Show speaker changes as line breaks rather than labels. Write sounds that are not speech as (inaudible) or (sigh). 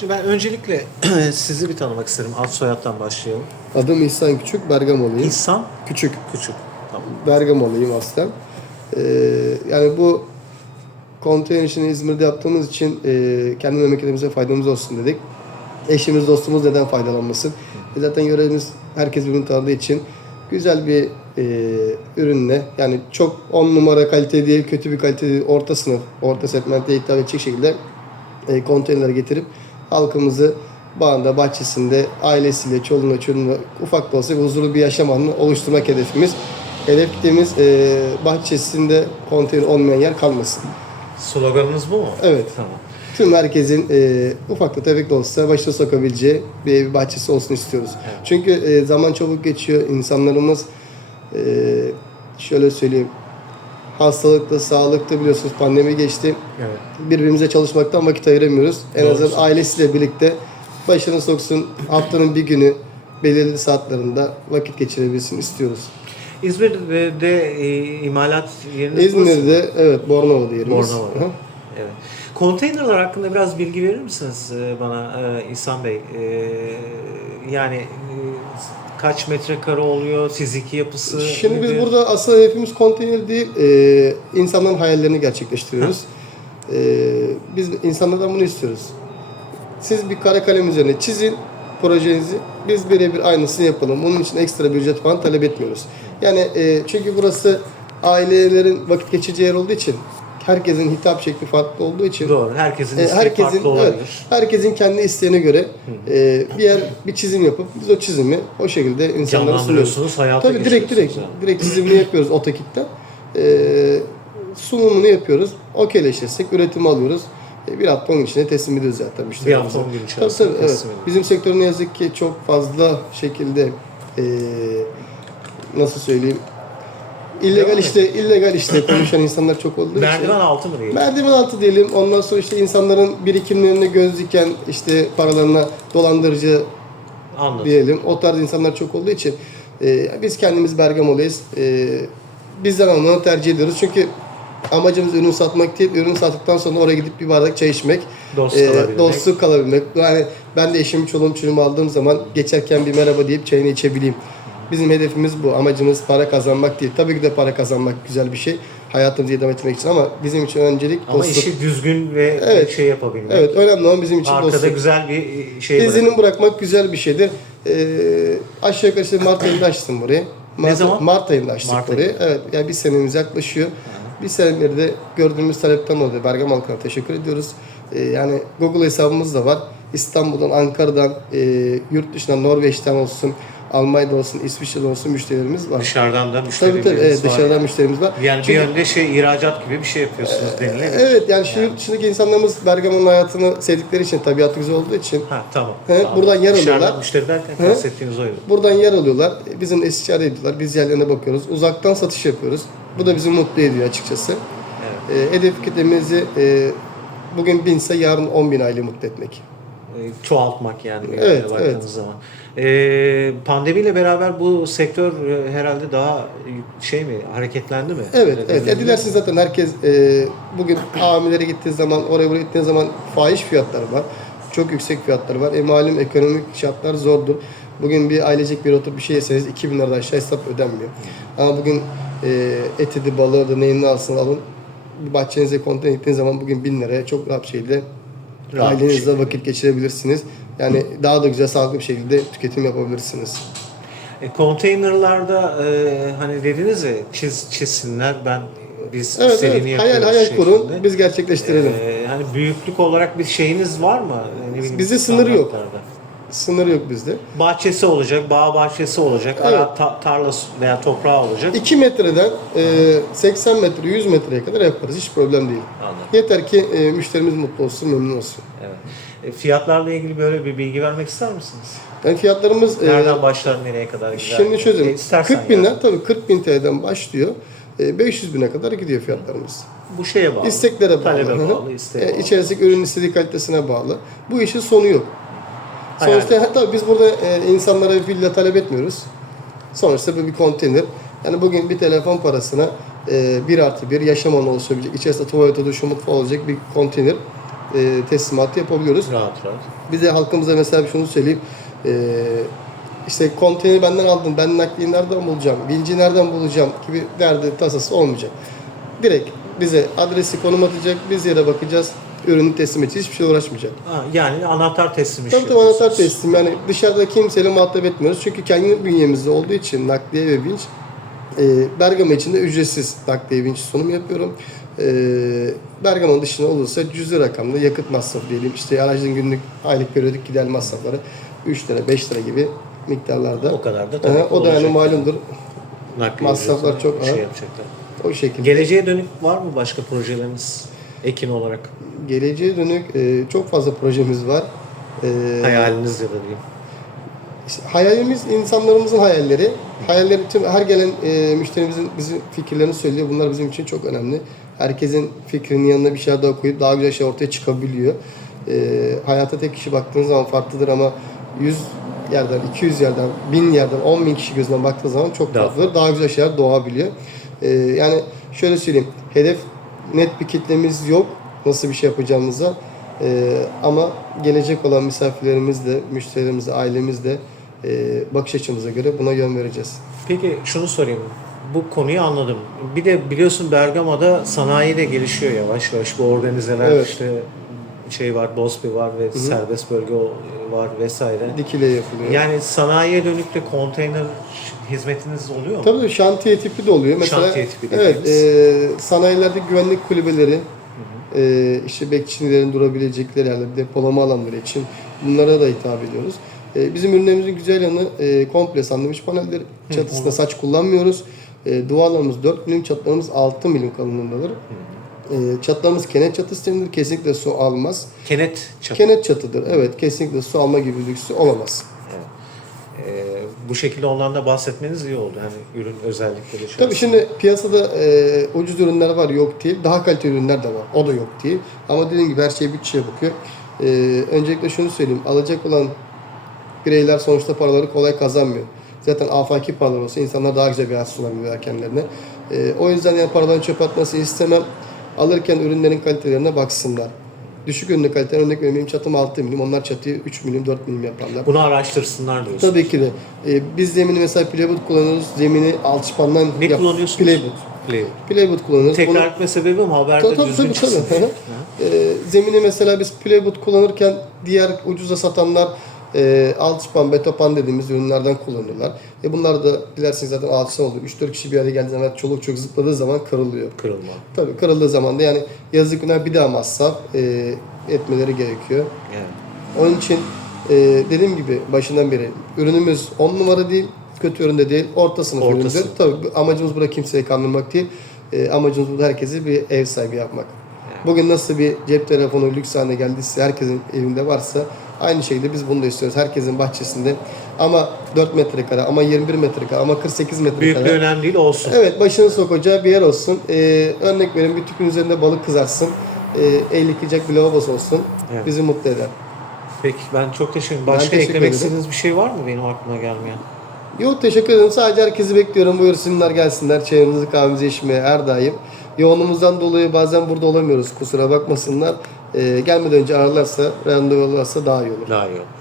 Şimdi ben öncelikle (clears throat) sizi bir tanımak isterim. Ad soyaddan başlayalım.
Adım İhsan Küçük, Bergamoluyum.
İhsan
Küçük,
Küçük. Tamam.
Bergamoluyum aslen. Ee, yani bu konteyner işini İzmir'de yaptığımız için e, kendi memleketimize faydamız olsun dedik. Eşimiz, dostumuz neden faydalanmasın? E zaten görevimiz herkes birbirini tanıdığı için güzel bir e, ürünle yani çok on numara kalite değil, kötü bir kalite değil, orta sınıf, orta segmente hitap edecek şekilde e, konteynerlere getirip halkımızı bağında, bahçesinde, ailesiyle, çoluğuna, çocuğuna ufak da olsa huzurlu bir yaşam alanı oluşturmak hedefimiz. Hedef kitlemiz e, bahçesinde konteyner olmayan yer kalmasın.
Sloganınız bu mu?
Evet.
Tamam.
Tüm herkesin e, ufak da tefek de olsa başına sokabileceği bir ev bahçesi olsun istiyoruz. Çünkü e, zaman çabuk geçiyor. İnsanlarımız e, şöyle söyleyeyim hastalıkta, sağlıkta biliyorsunuz pandemi geçti.
Evet.
Birbirimize çalışmaktan vakit ayıramıyoruz. En
Doğru
azından ailesiyle birlikte başını soksun. Haftanın bir günü belirli saatlerinde vakit geçirebilsin istiyoruz.
İzmir'de e, imalat yeriniz burası?
İzmir'de evet Bornova'da yerimiz.
Bornova'da.
Hı.
Evet. Konteynerler hakkında biraz bilgi verir misiniz e, bana e, İhsan Bey? E, yani kaç metrekare oluyor, fiziki yapısı?
Şimdi biz
nedir?
burada asıl hedefimiz konteyner değil, e, insanların hayallerini gerçekleştiriyoruz. E, biz insanlardan bunu istiyoruz. Siz bir kara kalem üzerine çizin projenizi, biz birebir aynısını yapalım. Bunun için ekstra bir ücret falan talep etmiyoruz. Yani e, çünkü burası ailelerin vakit geçireceği yer olduğu için, herkesin hitap şekli farklı olduğu için
Doğru. Herkesin
e, herkesin
farklı
evet,
olabilir.
herkesin kendi isteğine göre e, bir yer bir çizim yapıp biz o çizimi o şekilde insanlara sunuyoruz.
Hayata
Tabii direkt direkt
geçiriyorsunuz
direkt çizimini yapıyoruz AutoCAD'den. E, sunumunu yapıyoruz. Okeyleşirsek üretimi alıyoruz. E, bir hafta onun içinde teslim ediyoruz zaten müşterilerimize.
Bir hafta on gün
Tabii
içerisinde
tabii evet. Bizim sektör ne yazık ki çok fazla şekilde e, nasıl söyleyeyim illegal işte illegal işte konuşan insanlar çok olduğu için.
Merdiven altı mı diyelim?
Merdiven altı diyelim. Ondan sonra işte insanların birikimlerine göz diken işte paralarına dolandırıcı
Anladım.
diyelim. O tarz insanlar çok olduğu için e, biz kendimiz Bergamoluyuz. E, bizden almanı tercih ediyoruz. Çünkü amacımız ürün satmak değil. Ürün sattıktan sonra oraya gidip bir bardak çay içmek.
Dost
e,
kalabilmek.
dostluk kalabilmek. Yani ben de eşimi, çoluğum, çocuğumu aldığım zaman geçerken bir merhaba deyip çayını içebileyim. Bizim hedefimiz bu. Amacımız para kazanmak değil. Tabii ki de para kazanmak güzel bir şey. Hayatımızı idame etmek için ama bizim için öncelik
Ama
dostluk.
işi düzgün ve
Evet.
şey yapabilmek.
Evet önemli olan bizim için
Arkada
dostluk.
güzel bir şey
İzini
bırakın.
bırakmak güzel bir şeydir. Ee, aşağı yukarı işte Mart ayında açtım burayı. Mart,
zaman?
Mart ayında açtık
Mart
burayı. Evet, yani bir senemiz yaklaşıyor. Bir senedir de gördüğümüz talepten dolayı Bergama halkına teşekkür ediyoruz. Ee, yani Google hesabımız da var. İstanbul'dan, Ankara'dan, e, yurt dışından, Norveç'ten olsun, Almanya'da olsun, İsviçre'den olsun müşterilerimiz var.
Dışarıdan da
Tabii
müşterilerimiz
tabii, evet,
var.
dışarıdan müşterimiz var.
Yani
Çünkü-
bir yönde şey ihracat gibi bir şey yapıyorsunuz denilebilir.
Evet, yani şu yurt dışındaki insanlarımız Bergama'nın hayatını sevdikleri için, tabiatı güzel olduğu için
Ha tamam.
He,
Tamam.
buradan yer
Dışarıdan
alıyorlar.
müşteri derken
He.
kastettiğiniz oydu.
Buradan yer alıyorlar. Bizim istişare ediyorlar. Biz yerlerine bakıyoruz. Uzaktan satış yapıyoruz. Bu da bizi mutlu ediyor açıkçası.
Evet.
E, hedef kitlemizi e, bugün binse yarın 10 bin aileyi mutlu etmek.
Ee, çoğaltmak yani
Evet,
baktığınız
evet.
zaman. Ee, pandemiyle beraber bu sektör e, herhalde daha şey mi hareketlendi mi?
Evet,
Öyle
evet. E, dilerseniz zaten herkes e, bugün AVM'lere gittiği zaman, oraya buraya gittiği zaman fahiş fiyatları var. Çok yüksek fiyatları var. E, malum ekonomik şartlar zordur. Bugün bir ailecek bir oturup bir şey yeseniz 2000 liradan aşağı hesap ödenmiyor. Ama bugün e, etidi, balığı da neyini alsın alın. Bir bahçenize kontrol ettiğiniz zaman bugün 1000 liraya çok rahat bir şekilde
Rahat
ailenizle vakit geçirebilirsiniz. Yani daha da güzel, sağlıklı bir şekilde tüketim yapabilirsiniz.
E, konteynerlarda e, hani dediniz ya çiz, çizsinler ben biz
Evet,
istediğini
evet. Hayal hayal kurun,
şeklinde.
biz gerçekleştirelim.
Ee, hani büyüklük olarak bir şeyiniz var mı? Ne bileyim,
Bizde sınırı yok. Sınır yok bizde.
Bahçesi olacak, bağ bahçesi olacak,
Evet.
ara ta- tarla veya toprağı olacak.
2 metreden e, 80 metre, 100 metreye kadar yaparız. Hiç problem değil.
Anladım.
Yeter ki e, müşterimiz mutlu olsun, memnun olsun.
Evet. E, fiyatlarla ilgili böyle bir bilgi vermek ister misiniz?
Yani fiyatlarımız e,
Nereden başlar, nereye kadar gider?
şimdi çözüm.
E, istersen
40 binden
yani.
tabii 40 bin TL'den başlıyor. E, 500 bine kadar gidiyor fiyatlarımız.
Bu şeye bağlı.
İsteklere bağlı.
Talebe bağlı, isteğe
E,
bağlı.
içerisindeki ürün istediği kalitesine bağlı. Bu işin sonu yok. Sonuçta ha, tabii biz burada e, insanlara villa talep etmiyoruz. Sonuçta bu bir konteyner. Yani bugün bir telefon parasına e, bir artı bir yaşam alanı oluşabilecek, içerisinde tuvalete, duşu, mutfağı olacak bir konteyner e, teslimatı yapabiliyoruz.
Rahat rahat.
Bir de halkımıza mesela şunu söyleyeyim. Ee, işte konteyneri benden aldın, ben nakliyi nereden bulacağım, vinci nereden bulacağım gibi derdi tasası olmayacak. Direkt bize adresi konum atacak, biz yere bakacağız, ürünü teslim edeceğiz, hiçbir şey uğraşmayacak.
Ha, yani anahtar teslim işi
Tabii tabii anahtar teslim. Yani dışarıda kimseyle muhatap etmiyoruz. Çünkü kendi bünyemizde olduğu için nakliye ve vinç e, Bergama için de ücretsiz nakliye vinç sunum yapıyorum. E, Bergama dışında olursa cüzi rakamda yakıt masrafı diyelim. İşte aracın günlük aylık periyodik gider masrafları 3 lira 5 lira gibi miktarlarda.
O kadar da tabii
Aha, o da yani
olacak.
malumdur.
Nakliye
masraflar
ücretine
çok
şey
ağır.
yapacaklar.
O şekilde.
Geleceğe dönük var mı başka projeleriniz Ekin olarak?
Geleceğe dönük e, çok fazla projemiz var. E,
Hayaliniz ya da diyeyim.
İşte hayalimiz insanlarımızın hayalleri. Hayaller için her gelen e, müşterimizin bizim fikirlerini söylüyor. Bunlar bizim için çok önemli. Herkesin fikrinin yanına bir şey daha koyup daha güzel şey ortaya çıkabiliyor. E, hayata tek kişi baktığınız zaman farklıdır ama 100 yerden, 200 yerden, 1000 yerden, 10 bin kişi gözünden baktığı zaman çok farklıdır. Daha güzel şeyler doğabiliyor. E, yani şöyle söyleyeyim. Hedef net bir kitlemiz yok. Nasıl bir şey yapacağımıza. E, ama gelecek olan misafirlerimizle, müşterilerimizle, ailemizle e, bakış açımıza göre buna yön vereceğiz.
Peki şunu sorayım. Bu konuyu anladım. Bir de biliyorsun Bergama'da sanayi de gelişiyor yavaş yavaş. Bu organizeler
Evet.
işte şey var, Bosby var ve serbest bölge var vesaire.
Dikile yapılıyor.
Yani sanayiye dönük de konteyner hizmetiniz oluyor mu?
Tabii şantiye tipi de oluyor. Mesela
Şantiye tipi
evet,
dediğimiz.
e, sanayilerde güvenlik kulübeleri, e, işte bekçilerin durabilecekleri yerler, depolama alanları için bunlara da hitap ediyoruz. E, bizim ürünlerimizin güzel yanı e, komple sandviç panelleri. Çatısında saç kullanmıyoruz. E, duvarlarımız 4 milim, çatlarımız 6 milim kalınlığındadır. E, çatlarımız kenet çatı sistemidir. Kesinlikle su almaz.
Kenet çatı.
Kenet çatıdır. Evet, kesinlikle su alma gibi lüksü olamaz.
Ee, bu şekilde ondan da bahsetmeniz iyi oldu. Hani ürün özellikleri. şöyle.
Tabii şimdi piyasada e, ucuz ürünler var yok değil. Daha kaliteli ürünler de var. O da yok değil. Ama dediğim gibi her şey bütçeye bakıyor. E, öncelikle şunu söyleyeyim. Alacak olan bireyler sonuçta paraları kolay kazanmıyor. Zaten afaki paralar olsa insanlar daha güzel bir hayat sunabilirler kendilerine. E, o yüzden yani paralarını çöpe atmasını istemem. Alırken ürünlerin kalitelerine baksınlar. Düşük ürünlü kalite örnek benim çatım 6 milim. Onlar çatıyı 3 milim 4 milim yaparlar.
Bunu araştırsınlar diyorsun.
Tabii ki de. E, biz zemini mesela plywood kullanıyoruz. Zemini alçıpandan
Ne
yap-
kullanıyorsunuz?
Plywood.
Plywood.
Plywood kullanıyoruz.
Tekrar
Bunu-
etme sebebim haberde
Tabii tabii
düzgün
tabii.
çıksın.
tabii.
diye.
Ee, zemini mesela biz plywood kullanırken diğer ucuza satanlar e, alçıpan, betopan dediğimiz ürünlerden kullanıyorlar. E bunlar da dilerseniz zaten alçıpan oluyor. 3-4 kişi bir araya geldiği zaman çoluk çocuk zıpladığı zaman kırılıyor.
Kırılma.
Tabii kırıldığı zaman da yani yazık günah bir daha masraf e, etmeleri gerekiyor.
Evet.
Onun için e, dediğim gibi başından beri ürünümüz 10 numara değil, kötü ürün de değil, orta sınıf
Orta
üründür. Tabii amacımız burada kimseyi kandırmak değil, e, amacımız burada herkesi bir ev sahibi yapmak. Bugün nasıl bir cep telefonu lüks haline geldiyse, herkesin evinde varsa aynı şekilde biz bunu da istiyoruz. Herkesin bahçesinde ama 4 metrekare, ama 21 metrekare, ama 48 metrekare.
Büyüklüğü önemli değil olsun.
Evet başını sokacağı bir yer olsun. Ee, örnek verin bir tüpün üzerinde balık kızarsın. Ee, el yıkayacak bir lavabosu olsun.
Evet.
Bizi mutlu eder.
Peki ben çok teşekkür ederim. Başka
teşekkür
eklemek
ederim.
istediğiniz bir şey var mı benim aklıma gelmeyen?
Yok teşekkür ederim. Sadece herkesi bekliyorum. Buyursunlar gelsinler. Çayımızı kahvemizi içmeye her daim. Yoğunluğumuzdan dolayı bazen burada olamıyoruz. Kusura bakmasınlar. Ee, gelmeden önce ararlarsa, randevu alırlarsa daha iyi olur.
Daha iyi olur.